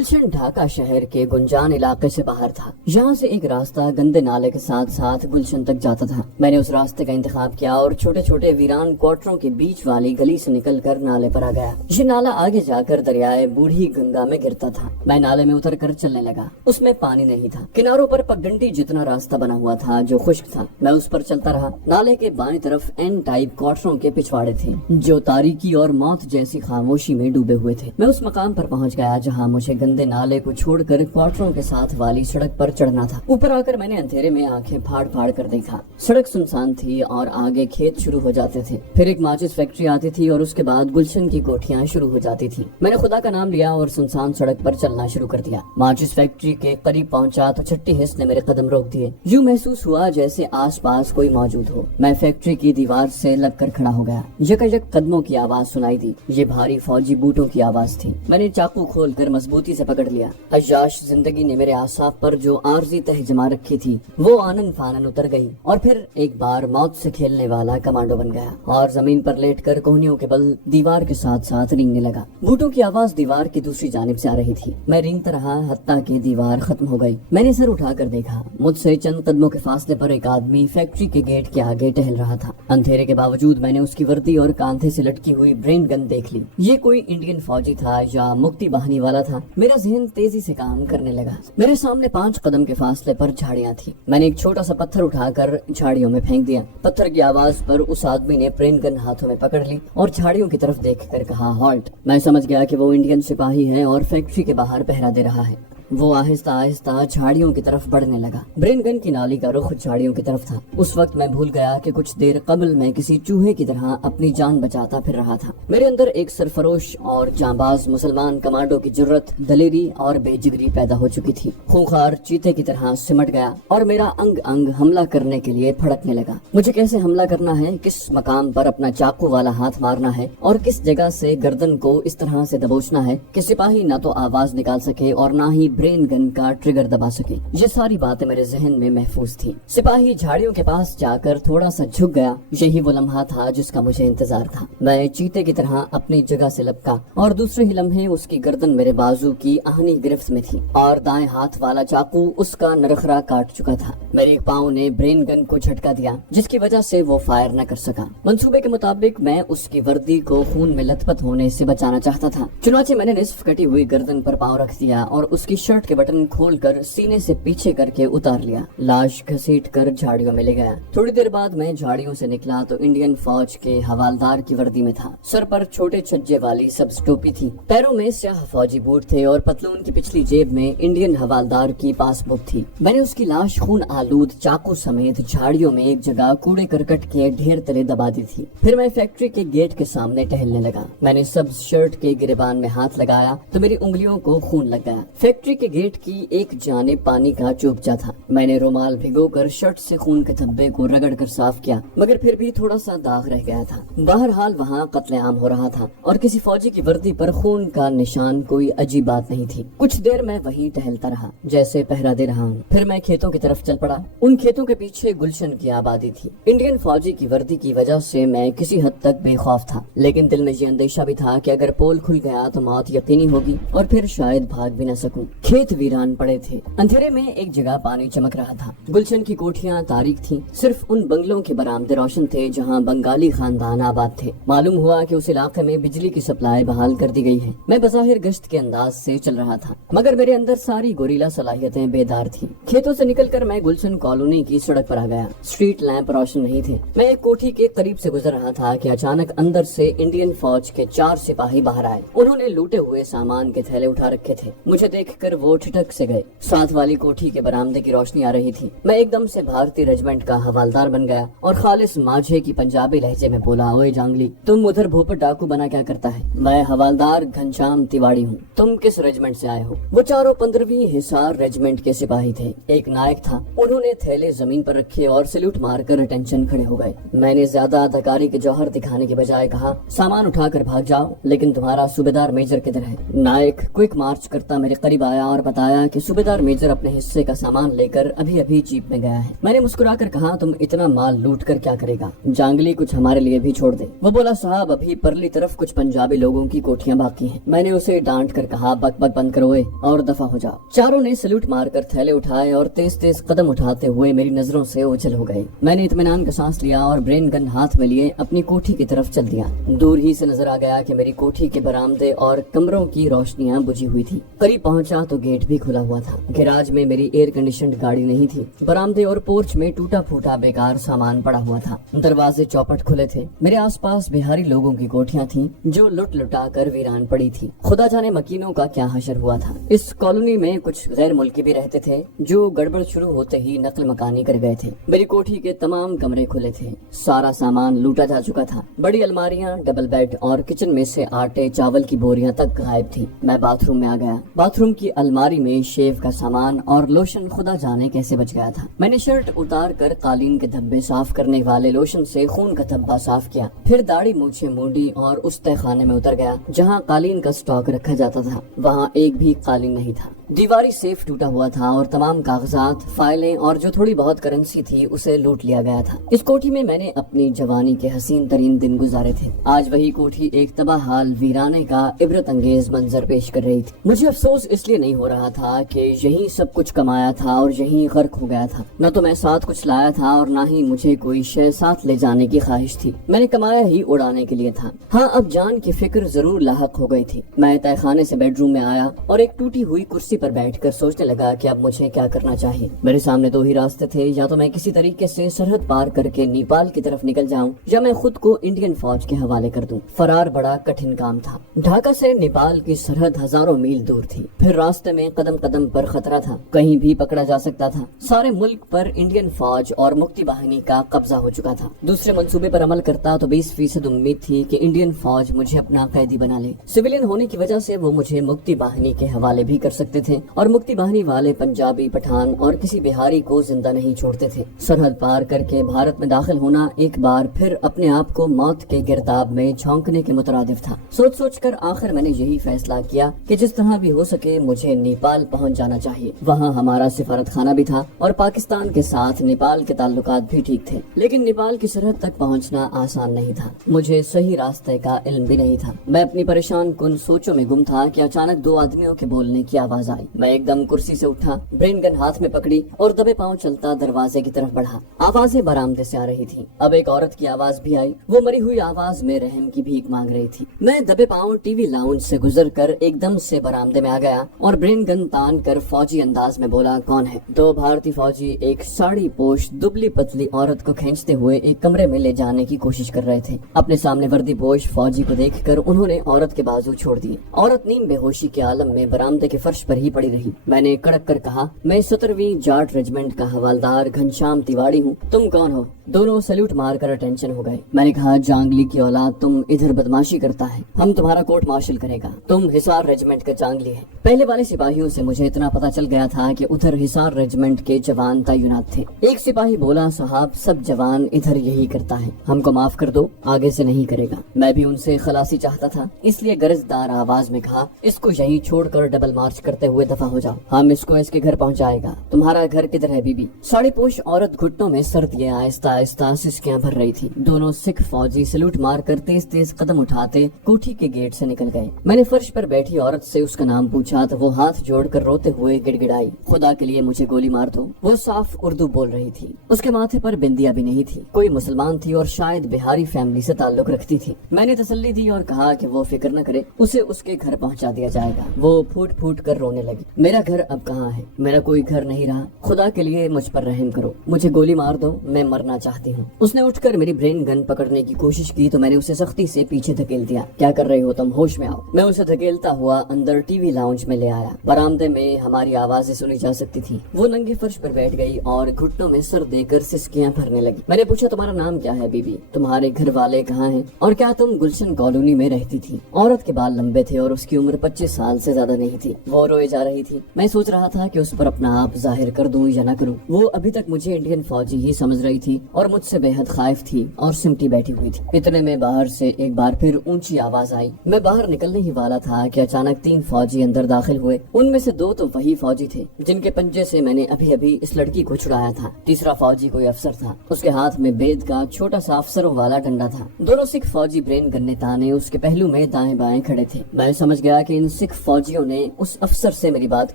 गुलशन ढाका शहर के गुंजान इलाके से बाहर था। यहाँ से एक रास्ता गंदे नाले के साथ साथ गुलशन तक जाता था। मैंने उस रास्ते का इंतखाब किया और छोटे छोटे वीरान क्वार्टरों के बीच वाली गली से निकलकर नाले पर आ गया। ये नाला आगे जाकर दरियाए बूढ़ी गंगा में गिरता था। मैं नाले में उतरकर चलने लगा। उसमें पानी नहीं था। किनारों पर पगडंडी जितना रास्ता बना हुआ था जो खुश्क था। मैं उस पर चलता रहा। नाले के बाएं तरफ एन टाइप क्वार्टरों के पिछवाड़े थे जो तारीकी और मौत जैसी खामोशी में डूबे हुए थे। मैं उस मकाम पर पहुंच गया जहाँ मुझे गंदे नाले को छोड़कर क्वार्टरों के साथ वाली सड़क पर चढ़ना था। ऊपर आकर मैंने अंधेरे में आंखें फाड़ फाड़ कर देखा। सड़क सुनसान थी और आगे खेत शुरू हो जाते थे। फिर एक माचिस फैक्ट्री आती थी और उसके बाद गुलशन की कोठियां शुरू हो जाती थी। मैंने खुदा का नाम लिया और सुनसान सड़क पर चलना शुरू कर दिया। माचिस फैक्ट्री के करीब पहुंचा तो छठी हिस्स ने मेरे कदम रोक दिए। यूं महसूस हुआ जैसे आसपास कोई मौजूद हो। मैं फैक्ट्री की दीवार से लगकर खड़ा हो गया। यकयक कदमों की आवाज सुनाई दी। ये भारी फौजी बूटों की आवाज थी। मैंने चाकू खोलकर मजबूती से पकड़ लिया। अय्याश जिंदगी ने मेरे आसाब पर जो आर्जी तह जमा रखी थी वो आनन फानन उतर गई और फिर एक बार मौत से खेलने वाला कमांडो बन गया और जमीन पर लेटकर कोहनियों के बल दीवार के साथ साथ रेंगने लगा। बूटों की आवाज दीवार की दूसरी जानिब से आ रही थी। मैं रेंगता रहा हत्ता कि दीवार खत्म हो गई। मैंने सर उठाकर देखा। मुझसे चंद कदमों के फासले पर एक आदमी फैक्ट्री के गेट के आगे टहल रहा था। अंधेरे के बावजूद मैंने उसकी वर्दी और कांधे से लटकी हुई ब्रेन गन देख ली। ये कोई इंडियन फौजी था या मुक्ति वाहिनी वाला था। मेरा जहन तेजी से काम करने लगा। मेरे सामने 5 कदम के फासले पर झाड़ियां थी। मैंने एक छोटा सा पत्थर उठाकर झाड़ियों में फेंक दिया। पत्थर की आवाज पर उस आदमी ने ब्रेन गन हाथों में पकड़ ली और झाड़ियों की तरफ देखकर कहा, हॉल्ट। मैं समझ गया कि वो इंडियन सिपाही है और फैक्ट्री के बाहर पहरा दे रहा है। वो आहिस्ता आहिस्ता झाड़ियों की तरफ बढ़ने लगा। ब्रेन गन की नाली का रुख झाड़ियों की तरफ था। उस वक्त मैं भूल गया कि कुछ देर कबल मैं किसी चूहे की तरह अपनी जान बचाता फिर रहा था। मेरे अंदर एक सरफरोश और जांबाज मुसलमान कमांडो की जुर्रत, दलेरी और बेजिगरी पैदा हो चुकी थी। खूंखार चीते की तरह सिमट गया और मेरा अंग अंग हमला करने के लिए फड़कने लगा। मुझे कैसे हमला करना है, किस मकाम पर अपना चाकू वाला हाथ मारना है और किस जगह से गर्दन को इस तरह से दबोचना है कि सिपाही न तो आवाज निकाल सके और न ही ब्रेन गन का ट्रिगर दबा सके। ये सारी बातें मेरे जहन में महफूज थी। सिपाही झाड़ियों के पास जाकर थोड़ा सा झुक गया। यही वो लम्हा था जिसका मुझे इंतजार था। मैं चीते की तरह अपनी जगह से लपका और दूसरे ही लम्हे उसकी गर्दन मेरे बाजू की आहनी गिरफ्त में थी और दाएं हाथ वाला चाकू उसका नरखरा काट चुका था। मेरे एक पाँव ने ब्रेन गन को झटका दिया जिसकी वजह से वो फायर न कर सका। मंसूबे के मुताबिक मैं उसकी वर्दी को खून में लथपथ होने से बचाना चाहता था। चुनाचे मैंने निस्फ कटी हुई गर्दन पर पाँव रख दिया और उसकी शर्ट के बटन खोलकर सीने से पीछे करके उतार लिया। लाश घसीट कर झाड़ियों में ले गया। थोड़ी देर बाद मैं झाड़ियों से निकला तो इंडियन फौज के हवालदार की वर्दी में था। सर पर छोटे छज्जे वाली सब्ज टोपी थी। पैरों में स्याह फौजी बूट थे और पतलून की पिछली जेब में इंडियन हवालदार की पासबुक थी। मैंने उसकी लाश खून आलूद चाकू समेत झाड़ियों में एक जगह कूड़े करकट के ढेर तले दबा दी थी। फिर मैं फैक्ट्री के गेट के सामने टहलने लगा। मैंने सब्ज शर्ट के गिरेबान में हाथ लगाया तो मेरी उंगलियों को खून लग गया। फैक्ट्री के गेट की एक जानिब पानी का चोपचा था। मैंने रुमाल भिगोकर शर्ट से खून के धब्बे को रगड़कर साफ किया मगर फिर भी थोड़ा सा दाग रह गया था। बहरहाल वहाँ कत्लेआम हो रहा था और किसी फौजी की वर्दी पर खून का निशान कोई अजीब बात नहीं थी। कुछ देर मैं वहीं टहलता रहा जैसे पहरा दे रहा हूँ। फिर मैं खेतों की तरफ चल पड़ा। उन खेतों के पीछे गुलशन की आबादी थी। इंडियन फौजी की वर्दी की वजह से मैं किसी हद तक बेखौफ था लेकिन दिल में ये अंदेशा भी था कि अगर पोल खुल गया तो मौत यकीनी होगी और फिर शायद भाग भी न सकूं। खेत वीरान पड़े थे। अंधेरे में एक जगह पानी चमक रहा था। गुलशन की कोठियां तारीक थीं। सिर्फ उन बंगलों के बरामदे रोशन थे जहां बंगाली खानदान आबाद थे। मालूम हुआ कि उस इलाके में बिजली की सप्लाई बहाल कर दी गई है। मैं बज़ाहिर गश्त के अंदाज से चल रहा था मगर मेरे अंदर सारी गोरीला सलाहियतें बेदार थी। खेतों से निकलकर मैं गुलशन कॉलोनी की सड़क पर आ गया। स्ट्रीट लैंप रोशन नहीं थे। मैं एक कोठी के करीब से गुजर रहा था कि अचानक अंदर से इंडियन फौज के 4 सिपाही बाहर आए। उन्होंने लूटे हुए सामान के थैले उठा रखे थे। मुझे देखकर वो ठिठक से गए। साथ वाली कोठी के बरामदे की रोशनी आ रही थी। मैं एकदम से भारतीय रेजिमेंट का हवालदार बन गया और खालिस माझे की पंजाबी लहजे में बोला, ओए जांगली, तुम उधर भोपट डाकू बना क्या करता है? मैं हवालदार घनश्याम तिवाड़ी हूँ। तुम किस रेजिमेंट से आए हो? वो चारों 15वीं हिसार रेजिमेंट के सिपाही थे। एक नायक था। उन्होंने थैले जमीन पर रखे और सैल्यूट मारकर अटेंशन खड़े हो गए। मैंने ज्यादा अदाकारी के जौहर दिखाने के बजाय कहा, सामान उठाकर भाग जाओ, लेकिन तुम्हारा सूबेदार मेजर किधर है? नायक क्विक मार्च करता मेरे करीब आया आया और बताया कि सूबेदार मेजर अपने हिस्से का सामान लेकर अभी अभी जीप में गया है। मैंने मुस्कुरा कर कहा, तुम इतना माल लूट कर क्या करेगा, जांगली कुछ हमारे लिए भी छोड़ दे। वो बोला, साहब अभी परली तरफ कुछ पंजाबी लोगों की कोठियां बाकी हैं। मैंने उसे डांट कर कहा, बक बक बंद करो और दफा हो जाओ। चारों ने सैल्यूट मारकर थैले उठाए और तेज तेज कदम उठाते हुए मेरी नजरों से ओझल हो गए। मैंने इत्मीनान का सांस लिया और ब्रेन गन हाथ में लिए अपनी कोठी की तरफ चल दिया। दूर ही से नजर आ गया कि मेरी कोठी के बरामदे और कमरों की रोशनियां बुझी हुई थी। करीब पहुंचा तो गेट भी खुला हुआ था। गैराज में मेरी एयर कंडीशनड गाड़ी नहीं थी। बरामदे और पोर्च में टूटा फूटा बेकार सामान पड़ा हुआ था। दरवाजे चौपट खुले थे। मेरे आसपास बिहारी लोगों की कोठियां थीं जो लुट लुटा कर वीरान पड़ी थी। खुदा जाने मकीनों का क्या हशर हुआ था। इस कॉलोनी में कुछ गैर मुल्की भी रहते थे जो गड़बड़ शुरू होते ही नकल मकानी कर गए थे। मेरी कोठी के तमाम कमरे खुले थे। सारा सामान लूटा जा चुका था। बड़ी अलमारियां, डबल बेड और किचन में से आटे चावल की बोरियां तक गायब थी। मैं बाथरूम में आ गया। बाथरूम की अलमारी में शेव का सामान और लोशन खुदा जाने कैसे बच गया था। मैंने शर्ट उतार कर कालीन के धब्बे साफ करने वाले लोशन से खून का धब्बा साफ किया। फिर दाढ़ी मूछें मूंडी और उस तहखाने में उतर गया जहाँ कालीन का स्टॉक रखा जाता था। वहाँ एक भी कालीन नहीं था। दीवारी सेफ टूटा हुआ था और तमाम कागजात, फाइलें और जो थोड़ी बहुत करेंसी थी उसे लूट लिया गया था। इस कोठी में मैंने अपनी जवानी के हसीन तरीन दिन गुजारे थे। आज वही कोठी एक तबाहाल वीराने का इबरत अंगेज मंजर पेश कर रही थी। मुझे अफसोस इसलिए नहीं हो रहा था कि यही सब कुछ कमाया था और यही गर्क हो गया था। न तो मैं साथ कुछ लाया था और न ही मुझे कोई शय साथ ले जाने की ख्वाहिश थी। मैंने कमाया ही उड़ाने के लिए था। हाँ, अब जान की फिक्र जरूर लाहक हो गई थी। मैं तहखाने से बेडरूम में आया और एक टूटी हुई कुर्सी पर बैठकर सोचने लगा कि अब मुझे क्या करना चाहिए। मेरे सामने दो ही रास्ते थे, या तो मैं किसी तरीके से सरहद पार करके नेपाल की तरफ निकल जाऊं या मैं खुद को इंडियन फौज के हवाले कर दूं। फरार बड़ा कठिन काम था। ढाका से नेपाल की सरहद हजारों मील दूर थी। फिर रास्ते में कदम कदम पर खतरा था, कहीं भी पकड़ा जा सकता था। सारे मुल्क पर इंडियन फौज और मुक्ति बाहिनी का कब्जा हो चुका था। दूसरे मंसूबे पर अमल करता तो 20% उम्मीद थी कि इंडियन फौज मुझे अपना कैदी बना ले। सिविलियन होने की वजह से वो मुझे मुक्ति बाहिनी के हवाले भी कर सकते थे और मुक्ति बाहिनी वाले पंजाबी, पठान और किसी बिहारी को जिंदा नहीं छोड़ते थे। सरहद पार करके भारत में दाखिल होना एक बार फिर अपने आप को मौत के गिरदाब में झोंकने के मुतरादिफ था। सोच सोच कर आखिर मैंने यही फैसला किया कि जिस तरह भी हो सके मुझे नेपाल पहुंच जाना चाहिए। वहाँ हमारा सिफारत खाना भी था और पाकिस्तान के साथ नेपाल के ताल्लुकात भी ठीक थे, लेकिन नेपाल की सरहद तक पहुँचना आसान नहीं था। मुझे सही रास्ते का इल्म भी नहीं था। मैं अपनी परेशान कुन सोचों में गुम था कि अचानक दो आदमियों के बोलने की आवाज आई। मैं एकदम कुर्सी से उठा, ब्रेन गन हाथ में पकड़ी और दबे पांव चलता दरवाजे की तरफ बढ़ा। आवाजें बरामदे से आ रही थी। अब एक औरत की आवाज भी आई। वो मरी हुई आवाज में रहम की भीख मांग रही थी। मैं दबे पांव टीवी लाउंज से गुजरकर एकदम से बरामदे में आ गया और ब्रेन गन तान कर फौजी अंदाज में बोला, कौन है? दो भारतीय फौजी एक साड़ी पोश दुबली पतली औरत को खींचते हुए एक कमरे में ले जाने की कोशिश कर रहे थे। अपने सामने वर्दी पोश फौजी को देखकर उन्होंने औरत के बाजू छोड़ दिए। औरत नीम बेहोशी के आलम में बरामदे के फर्श पर ही पड़ी रही। मैंने कड़क कर कहा, मैं 17वीं जाट रेजिमेंट का हवालदार घनश्याम तिवाड़ी हूँ। तुम कौन हो? दोनों सैल्यूट मारकर अटेंशन हो गए। मैंने कहा, जांगली की औलाद, तुम इधर बदमाशी करता है, हम तुम्हारा कोर्ट मार्शल करेगा। तुम हिसार रेजिमेंट का जांगली है। पहले वाले सिपाहियों से मुझे इतना पता चल गया था कि उधर हिसार रेजिमेंट के जवान तैनात थे। एक सिपाही बोला, साहब सब जवान इधर यही करता है, हमको माफ कर दो, आगे से नहीं करेगा। मैं भी उनसे खलासी चाहता था, इसलिए गरजदार आवाज में कहा, इसको यहीं छोड़कर डबल मार्च करते हुए दफा हो जाओ, हम इसको इसके घर पहुंचाएगा। तुम्हारा घर किधर है बीबी? साड़ी पोश औरत घुटनों में सर दिए आहिस्ता आहिस्ता सिसकियां भर रही थी। दोनों सिख फौजी सैल्यूट मारकर तेज तेज कदम उठाते कोठी के गेट से निकल गए। मैंने फर्श पर बैठी औरत से उसका नाम पूछा तो वो हाथ जोड़कर रोते हुए गिड़गिड़ाई, खुदा के लिए मुझे गोली मार दो। वो साफ उर्दू बोल रही थी। उसके माथे पर बिंदिया भी नहीं थी। कोई मुसलमान थी और शायद बिहारी फैमिली से ताल्लुक रखती थी। मैंने तसल्ली दी और कहा कि वो फिक्र न करे, उसे उसके घर पहुंचा दिया जाएगा। वो फूट फूट कर रोने लगी। मेरा घर अब कहाँ है? मेरा कोई घर नहीं रहा, खुदा के लिए मुझ पर रहम करो, मुझे गोली मार दो, मैं मरना चाहती हूँ। उसने उठकर मेरी ब्रेन गन पकड़ने की कोशिश की तो मैंने उसे सख्ती से पीछे धकेल दिया। क्या कर रही हो तुम? होश में आओ। मैं उसे धकेलता हुआ अंदर टीवी लाउंज में ले आया। बरामदे में हमारी आवाजें सुनी जा सकती थी। वो नंगे फर्श पर बैठ गई और घुटनों में सर देकर सिसकियां भरने लगी। मैंने पूछा, तुम्हारा नाम क्या है बीबी? तुम्हारे घर वाले कहाँ हैं? और क्या तुम गुलशन कॉलोनी में रहती थी? औरत के बाल लंबे थे और उसकी उम्र 25 साल से ज्यादा नहीं थी। वो रोए جا رہی تھی۔ میں سوچ رہا تھا کہ اس پر اپنا آپ ظاہر کر دوں یا نہ کروں۔ وہ ابھی تک مجھے انڈین فوجی ہی سمجھ رہی تھی اور مجھ سے بے حد خائف تھی اور سمٹی بیٹھی ہوئی تھی۔ اتنے میں باہر سے ایک بار پھر اونچی آواز آئی۔ میں باہر نکلنے ہی والا تھا کہ اچانک 3 فوجی اندر داخل ہوئے۔ ان میں سے 2 تو وہی فوجی تھے جن کے پنجے سے میں نے ابھی ابھی اس لڑکی کو چھڑایا تھا۔ تیسرا فوجی کوئی افسر تھا، اس کے ہاتھ میں بید کا چھوٹا سا افسروں والا ڈنڈا تھا۔ دونوں سکھ فوجی برین گن تانے اس کے پہلو میں دائیں بائیں کھڑے تھے۔ میں سمجھ گیا کہ ان سکھ فوجیوں نے اس افسر سے میری بات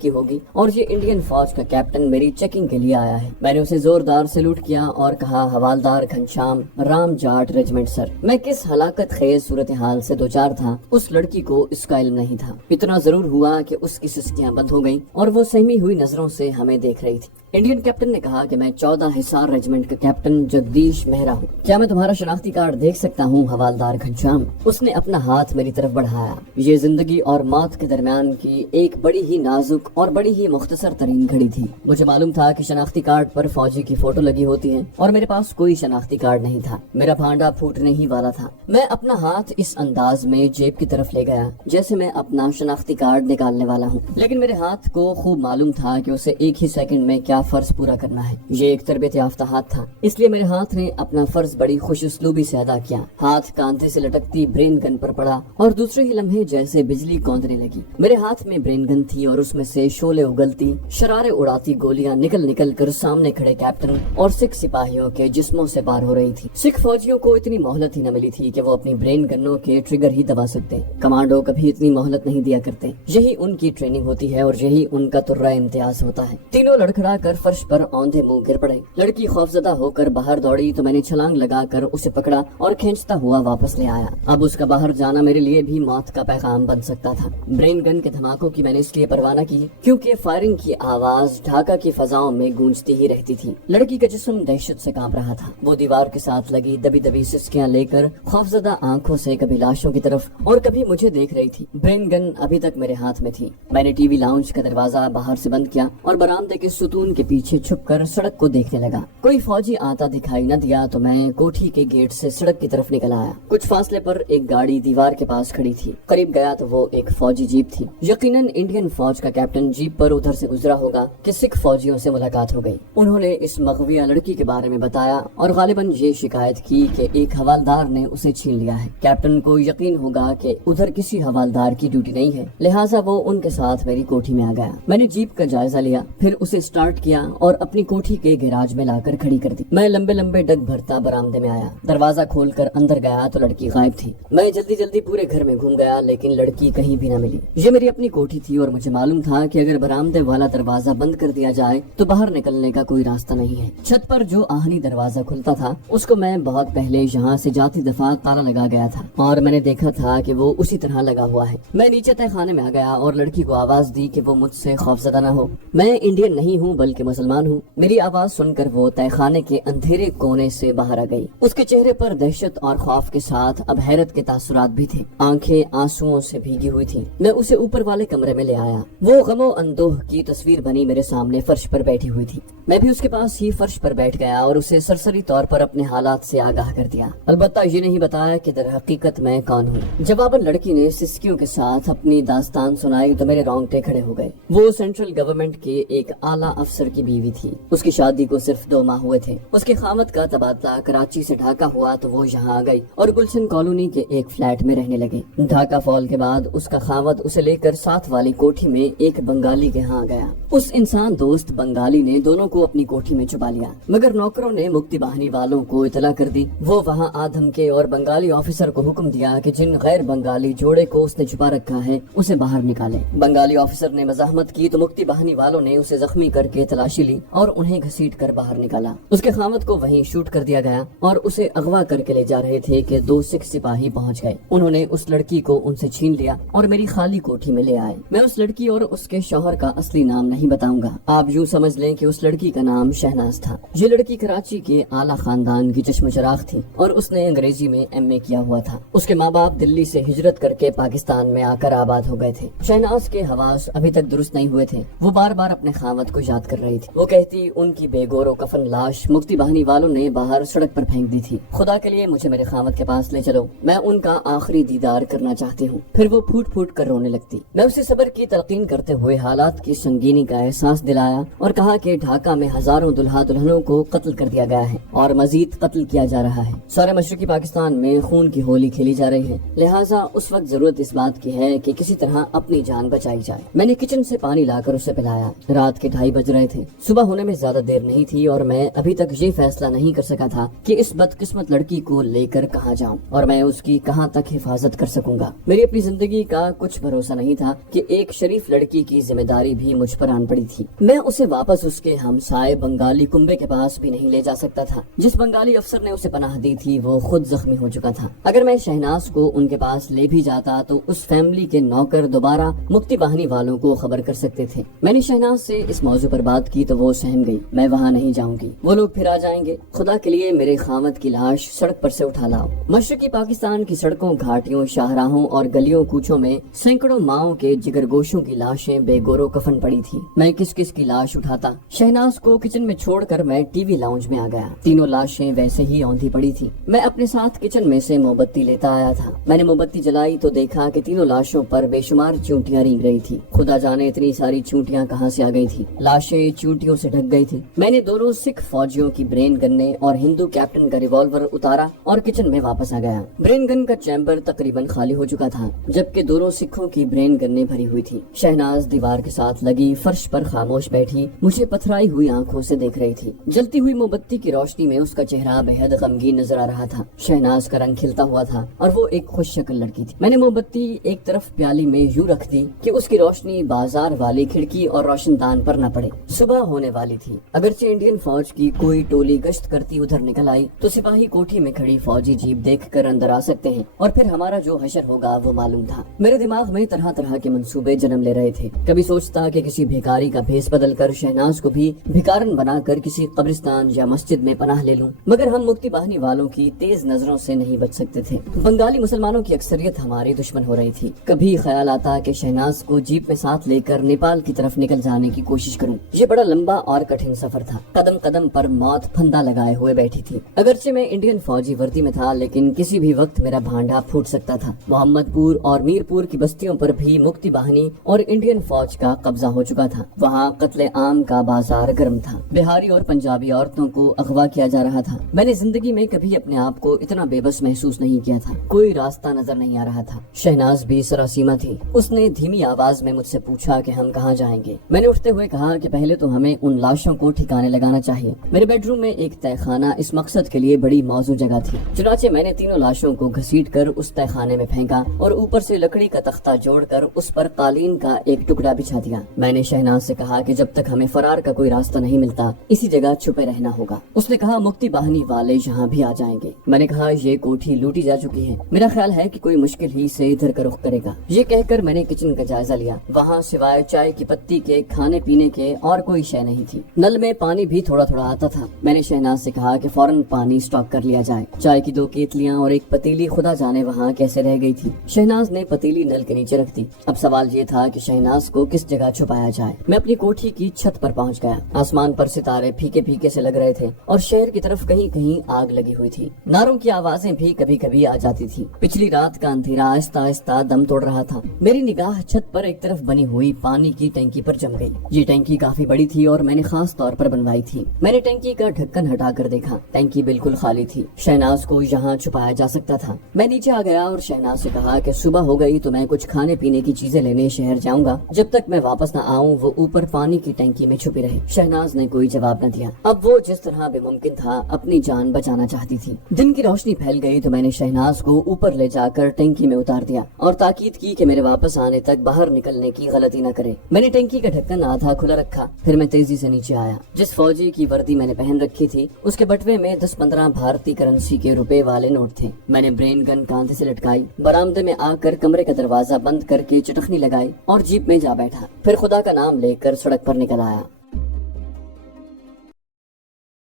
کی ہوگی اور یہ انڈین فوج کا کیپٹن میری چیکنگ کے لیے آیا ہے۔ میں نے اسے زوردار سلوٹ کیا اور کہا، حوالدار گھنشیام رام جاٹ ریجمنٹ سر۔ میں کس ہلاکت خیز صورتحال سے دوچار تھا اس لڑکی کو اس کا علم نہیں تھا۔ اتنا ضرور ہوا کہ اس کی سسکیاں بند ہو گئیں اور وہ سہمی ہوئی نظروں سے ہمیں دیکھ رہی تھی۔ انڈین کیپٹن نے کہا کہ میں 14 حصار ریجمنٹ کا کیپٹن جگدیش مہرا ہوں۔ کیا میں تمہارا شناختی کارڈ دیکھ سکتا ہوں حوالدار گھنشیام؟ اس نے اپنا ہاتھ میری طرف بڑھایا۔ یہ زندگی اور موت کے درمیان کی ایک بڑی ہی نازک اور بڑی ہی مختصر ترین گھڑی تھی۔ مجھے معلوم تھا کہ شناختی کارڈ پر فوجی کی فوٹو لگی ہوتی ہے اور میرے پاس کوئی شناختی کارڈ نہیں تھا۔ میرا بھانڈا پھوٹنے ہی والا تھا۔ میں اپنا ہاتھ اس انداز میں جیب کی طرف لے گیا جیسے میں اپنا شناختی کارڈ نکالنے والا ہوں، لیکن میرے ہاتھ کو خوب معلوم تھا کہ اسے ایک ہی سیکنڈ میں کیا فرض پورا کرنا ہے۔ یہ ایک تربیت یافتہ ہاتھ تھا، اس لیے میرے ہاتھ نے اپنا فرض بڑی خوش اسلوبی سے ادا کیا۔ ہاتھ کاندھے سے لٹکتی برین گن پر پڑا اور دوسرے ہی لمحے جیسے بجلی کوندنے لگی۔ میرے ہاتھ میں برین گن تھی اور اس میں سے شعلے اگلتی، شرارے اڑاتی گولیاں نکل نکل کر سامنے کھڑے کیپٹن اور سکھ سپاہیوں کے جسموں سے پار ہو رہی تھی۔ سکھ فوجیوں کو اتنی مہلت ہی نہ ملی تھی کہ وہ اپنی برین گنوں کے ٹریگر ہی دبا سکتے۔ کمانڈو کبھی اتنی مہلت نہیں دیا کرتے، یہی ان کی ٹریننگ ہوتی ہے اور یہی ان کا ترہ امتیاز ہوتا ہے۔ تینوں لڑکھڑا کر فرش پر اوندھے منہ گر پڑے۔ لڑکی خوفزدہ ہو کر باہر دوڑی تو میں نے چھلانگ لگا کر اسے پکڑا اور کھینچتا ہوا واپس لے آیا۔ اب اس کا باہر جانا میرے لیے بھی موت کا پیغام بن سکتا تھا۔ برین گن کے دھماکوں کی میں نے اس لیے پرواہ نہ کی کیونکہ فائرنگ کی آواز ڈھاکہ کی فضاؤں میں گونجتی ہی رہتی تھی۔ لڑکی کا جسم دہشت سے کانپ رہا تھا۔ وہ دیوار کے ساتھ لگی دبی دبی سسکیاں لے کر خوفزدہ آنکھوں سے کبھی لاشوں کی طرف اور کبھی مجھے دیکھ رہی تھی۔ برین گن ابھی تک میرے ہاتھ میں تھی۔ میں نے ٹی وی لاؤنج کا دروازہ باہر سے بند کیا اور برآمدے کے ستون کے پیچھے چھپ کر سڑک کو دیکھنے لگا۔ کوئی فوجی آتا دکھائی نہ دیا تو میں کوٹھی کے گیٹ سے سڑک کی طرف نکل آیا۔ کچھ فاصلے پر ایک گاڑی دیوار کے پاس کھڑی تھی۔ قریب گیا تو وہ ایک فوجی جیپ تھی۔ یقیناً انڈین فوج کا کیپٹن جیپ پر ادھر سے گزرا ہوگا کہ سکھ فوجیوں سے ملاقات ہو گئی۔ انہوں نے اس مغویہ لڑکی کے بارے میں بتایا اور غالباً یہ شکایت کی کہ ایک حوالدار نے اسے چھین لیا ہے۔ کیپٹن کو یقین ہوگا کہ ادھر کسی حوالدار کی ڈیوٹی نہیں ہے، لہٰذا وہ ان کے ساتھ میری کوٹھی میں آ گیا۔ میں نے جیپ کا جائزہ لیا، پھر اسے سٹارٹ کیا اور اپنی کوٹھی کے گیراج میں لا کر کھڑی کر دی۔ میں لمبے لمبے ڈگ بھرتا برآمدے میں آیا۔ دروازہ کھول کر اندر گیا تو لڑکی غائب تھی۔ میں جلدی جلدی پورے گھر میں گھوم گیا لیکن لڑکی کہیں بھی نہ ملی۔ یہ میری اپنی کوٹھی تھی اور مجھے معلوم تھا کہ اگر برآمدے والا دروازہ بند کر دیا جائے تو باہر نکلنے کا کوئی راستہ نہیں ہے۔ چھت پر جو آہنی دروازہ کھلتا تھا اس کو میں بہت پہلے یہاں سے جاتی دفعہ تالا لگا گیا تھا اور میں نے دیکھا تھا کہ وہ اسی طرح لگا ہوا ہے۔ میں نیچے تہ خانے میں آ گیا اور لڑکی کو آواز دی کہ وہ مجھ سے خوفزدہ نہ ہو۔ میں انڈین نہیں ہوں بلکہ مسلمان ہوں۔ میری آواز سن کر وہ تہ خانے کے اندھیرے کونے سے باہر آ گئی۔ اس کے چہرے پر دہشت اور خوف کے ساتھ اب حیرت کے تاثرات بھی تھے۔ آنکھیں آنسوؤں سے بھیگی ہوئی تھیں۔ میں اسے اوپر والے کمرے میں لے آیا۔ وہ غم و اندوہ کی تصویر بنی میرے سامنے فرش پر بیٹھی ہوئی تھی۔ میں بھی اس کے پاس ہی فرش پر بیٹھ گیا اور اسے سرسری طور پر اپنے حالات سے آگاہ کر دیا۔ البتہ یہ نہیں بتایا کہ در حقیقت میں کون ہوں۔ جواباً لڑکی نے سسکیوں کے ساتھ اپنی داستان سنائی تو میرے رونگٹے کھڑے ہو گئے۔ وہ سینٹرل گورنمنٹ کے ایک اعلیٰ افسر کی بیوی تھی۔ اس کی شادی کو صرف 2 ماہ ہوئے تھے۔ اس کے خامد کا تبادلہ کراچی سے ڈھاکہ ہوا تو وہ یہاں آ گئی اور گلشن کالونی کے ایک فلیٹ میں رہنے لگے۔ ڈھاکہ فال کے بعد اس کا خامد اسے لے کر ساتھ والی کوٹھی میں ایک بنگالی کے ہاں گیا۔ اس انسان دوست بنگالی نے دونوں کو اپنی کوٹھی میں چھپا لیا، مگر نوکروں نے مکتی باہنی والوں کو اطلاع کر دی۔ وہ وہاں آدھم کے اور بنگالی آفیسر کو حکم دیا کہ جن غیر بنگالی جوڑے کو اس نے چھپا رکھا ہے اسے باہر نکالے۔ بنگالی آفیسر نے مزاحمت کی تو مکتی باہنی والوں نے اسے زخمی کر کے تلاشی لی اور انہیں گھسیٹ کر باہر نکالا۔ اس کے خامد کو وہیں شوٹ کر دیا گیا اور اسے اغوا کر کے لے جا رہے تھے کہ 2 سکھ سپاہی پہنچ گئے۔ انہوں نے اس لڑکی کو ان سے چھین لیا اور میری خالی کوٹھی میں لے آئے۔ میں اس لڑکی اور اس کے شوہر کا اصلی نام نہیں بتاؤں گا، آپ یوں سمجھ لیں کہ اس لڑکی کا نام شہناز تھا۔ یہ لڑکی کراچی کے اعلیٰ خاندان کی چشم چراغ تھی اور اس نے انگریزی میں MA کیا ہوا تھا۔ اس کے ماں باپ دلی سے ہجرت کر کے پاکستان میں آ کر آباد ہو گئے تھے۔ شہناز کے حواس ابھی تک درست نہیں ہوئے تھے۔ وہ بار بار اپنے خامد کو یاد کر रही थी। वो कहती उनकी बेगोरो कफन लाश मुक्ति बाहिनी वालों ने बाहर सड़क पर फेंक दी थी। खुदा के लिए मुझे मेरे खामद के पास ले चलो, मैं उनका आखिरी दीदार करना चाहती हूँ। फिर वो फूट फूट कर रोने लगती। मैं उसे सब्र की तलकीन करते हुए हालात की संगीनी का एहसास दिलाया और कहा कि ढाका में हजारों दुल्हा दुल्हनों को कत्ल कर दिया गया है और मजीद कत्ल किया जा रहा है। सारे मशरकी पाकिस्तान में खून की होली खेली जा रही है, लिहाजा उस वक्त जरूरत इस बात की है कि किसी तरह अपनी जान बचाई जाए। मैंने किचन से पानी लाकर उसे पिलाया। रात के 2:30 बज रहे थे। सुबह होने में ज्यादा देर नहीं थी और मैं अभी तक ये फैसला नहीं कर सका था कि इस बदकिस्मत लड़की को लेकर कहाँ जाऊं और मैं उसकी कहाँ तक हिफाजत कर सकूंगा। मेरी अपनी जिंदगी का कुछ भरोसा नहीं था कि एक शरीफ लड़की की जिम्मेदारी भी मुझ पर आन पड़ी थी। मैं उसे वापस उसके हमसाए बंगाली कुंबे के पास भी नहीं ले जा सकता था। जिस बंगाली अफसर ने उसे पनाह दी थी वो खुद जख्मी हो चुका था। अगर मैं शहनाज को उनके पास ले भी जाता तो उस फैमिली के नौकर दोबारा मुक्ति बाहिनी वालों को खबर कर सकते थे। मैंने शहनाज से इस मौजू पर बात की तो वो सहम गई। मैं वहाँ नहीं जाऊंगी, वो लोग फिर आ जाएंगे। खुदा के लिए मेरे खामद की लाश सड़क पर से उठा लाओ। मशरकी पाकिस्तान की सड़कों, घाटियों, शाहराहों और गलियों कूचों में सैकड़ों माओं के जिगरगोशों की लाशें बेगोरो कफन पड़ी थी। मैं किस किस की लाश उठाता। शहनाज को किचन में छोड़कर मैं टीवी लाउंज में आ गया। तीनों लाशें वैसे ही औंधी पड़ी थी। मैं अपने साथ किचन में से मोमबत्ती लेता आया था। मैंने मोमबत्ती जलाई तो देखा कि तीनों लाशों पर बेशुमार चूंटियां रेंग रही थी। खुदा जाने इतनी सारी चूंटियां कहाँ से आ गई थी। लाशें चूंटियों से ढक गई थी। मैंने दोनों सिख फौजियों की ब्रेन गन्ने और हिंदू कैप्टन का रिवॉल्वर उतारा और किचन में वापस आ गया। ब्रेन गन का चैम्बर तकरीबन खाली हो चुका था, जबकि दोनों सिखों की ब्रेन गन्ने भरी हुई थी। शहनाज दीवार के साथ लगी फर्श पर खामोश बैठी मुझे पथराई हुई आंखों से देख रही थी। जलती हुई मोमबत्ती की रोशनी में उसका चेहरा बेहद गमगीन नजर आ रहा था। शहनाज का रंग खिलता हुआ था और वो एक खुश शक्ल लड़की थी। मैंने मोमबत्ती एक तरफ प्याली में यूं रख दी कि उसकी रोशनी बाजार वाली खिड़की और रोशनदान पर न पड़े। सुबह होने वाली थी। अगरचे इंडियन फौज की कोई टोली गश्त करती उधर निकल आई तो सिपाही कोठी में खड़ी फौजी जीप देखकर अंदर आ सकते हैं और फिर हमारा जो हशर होगा वो मालूम था। मेरे दिमाग में तरह तरह के मंसूबे जन्म ले रहे थे। कभी सोचता कि किसी भिखारी का भेष बदल कर शहनाज को भी भिखारन बनाकर किसी कब्रिस्तान या मस्जिद में पनाह ले लूं, मगर हम मुक्ति बाहिनी वालों की तेज नजरों से नहीं बच सकते थे। बंगाली मुसलमानों की अक्सरियत हमारी दुश्मन हो रही थी। कभी ख्याल आता कि शहनाज को जीप में साथ लेकर नेपाल की तरफ निकल जाने की कोशिश करूं। ये बड़ा लंबा और कठिन सफर था। कदम कदम पर मौत फंदा लगाए हुए बैठी थी। अगरचे मैं इंडियन फौजी वर्दी में था, लेकिन किसी भी वक्त मेरा भांडा फूट सकता था। मोहम्मदपुर और मीरपुर की बस्तियों पर भी मुक्ति बाहिनी और इंडियन फौज का कब्जा हो चुका था। वहाँ कत्ले आम का बाजार गर्म था। बिहारी और पंजाबी औरतों को अगवा किया जा रहा था। मैंने जिंदगी में कभी अपने आप को इतना बेबस महसूस नहीं किया था। कोई रास्ता नजर नहीं आ रहा था। शहनाज भी सरासीमा थी। उसने धीमी आवाज में मुझसे पूछा कि हम कहाँ जाएंगे। मैंने उठते हुए कहा कि पहले तो हमें उन लाशों को ठिकाने लगाना चाहिए। मेरे बेडरूम में एक तहखाना इस मकसद के लिए बड़ी मौजू जगह थी। चुनाचे मैंने तीनों लाशों को घसीट कर उस तहखाने में फेंका और ऊपर से लकड़ी का तख्ता जोड़कर उस पर कालीन का एक टुकड़ा बिछा दिया। मैंने शहनाज से कहा कि जब तक हमें फरार का कोई रास्ता नहीं मिलता इसी जगह छुपे रहना होगा। उसने कहा मुक्ति बाहिनी वाले यहाँ भी आ जाएंगे। मैंने कहा ये कोठी लूटी जा चुकी है, मेरा ख्याल है कि कोई मुश्किल ही से इधर का रुख करेगा। ये कहकर मैंने किचन का जायजा लिया। वहाँ सिवाय चाय की पत्ती के, खाने पीने के और कोई शय नहीं थी। नल में पानी भी थोड़ा थोड़ा आता था। मैंने शहनाज से कहा कि फौरन पानी स्टॉक कर लिया जाए। चाय की 2 केतलियां और एक पतीली खुदा जाने वहाँ कैसे रह गई थी। शहनाज ने पतीली नल के नीचे रख दी। अब सवाल ये था कि शहनाज को किस जगह छुपाया जाए। मैं अपनी कोठी की छत पर पहुँच गया। आसमान पर सितारे फीके फीके से लग रहे थे और शहर की तरफ कहीं कहीं आग लगी हुई थी। नारों की आवाजें भी कभी कभी आ जाती थी। पिछली रात का अंधेरा आहिस्ता आहिस्ता दम तोड़ रहा था। मेरी निगाह छत पर एक तरफ बनी हुई पानी की टैंकी पर जम गई। ये टैंकी काफी बड़ी थी और मैंने खास तौर पर बनवाई थी। मैंने टैंकी का ढक्कन हटाकर देखा। टैंकी बिल्कुल खाली थी। शहनाज को यहाँ छुपाया जा सकता था। मैं नीचे आ गया और शहनाज से कहा कि सुबह हो गई तो मैं कुछ खाने पीने की चीजें लेने शहर जाऊंगा। जब तक मैं वापस न आऊं वो ऊपर पानी की टैंकी में छुपी रही। शहनाज ने कोई जवाब न दिया। अब वो जिस तरह बेमुमकिन था अपनी जान बचाना चाहती थी। दिन की रोशनी फैल गई तो मैंने शहनाज को ऊपर ले जाकर टैंकी में उतार दिया और ताकीद की कि मेरे वापस आने तक बाहर निकलने की गलती न करे। मैंने टैंकी का ढक्कन आधा खुला रखा। फिर मैं तेजी से नीचे आया। जिस फौजी की वर्दी मैंने पहन रखी थी उसके बटवे में 10-15 भारतीय करेंसी के रुपए वाले नोट थे। मैंने ब्रेन गन कांधे से लटकाई, बरामदे में आकर कमरे का दरवाजा बंद करके चटखनी लगाई और जीप में जा बैठा। फिर खुदा का नाम लेकर सड़क पर निकल आया।